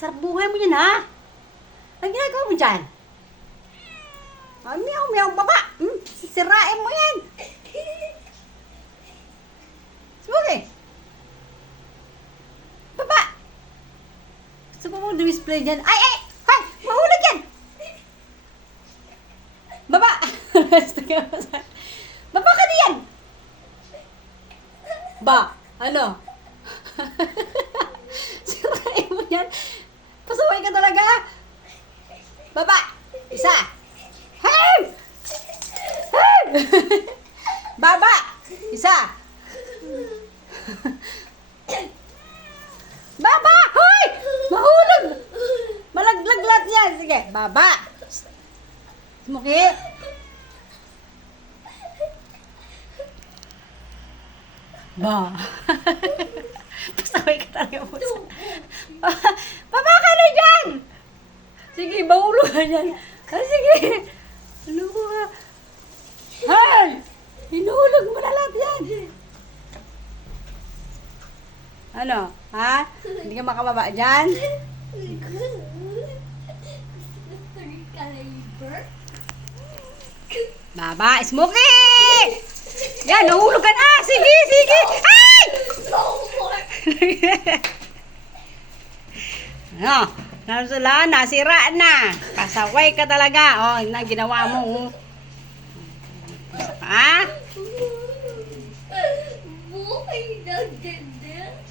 Sarap buhay mo yan, ha? Ang ginagawa mo dyan? Ah, meow, meow, baba. Sisirain mo yan. Smokey. Baba. Gusto mo mong display dyan? Ay, ay! Hay! Mahulog yan! Baba! Baba ka diyan! Ba? Ano? Sirain mo yan. Pasaway ka talaga. Baba! Isa! Hey! Hey! Baba! Isa! Baba! Hoy! Mahulog! Malaglag lahat yan. Sige, baba! Smokey! Ba! Pasaway ka talaga po. Baba ka na dyan! Sige, mahulog ka dyan. Ah, sige! Ano ko ka? Hay! Hinuhulog mo na lahat yan. Ano? Ha? Hindi ka makababa dyan? Baba, Smokey! Yan, nahulog ka na! Sige, sige! Ay! Ano? Nasula, nasira na. Pasaway ka talaga. Oh, na ginawa mo. Ha? Buhay na din.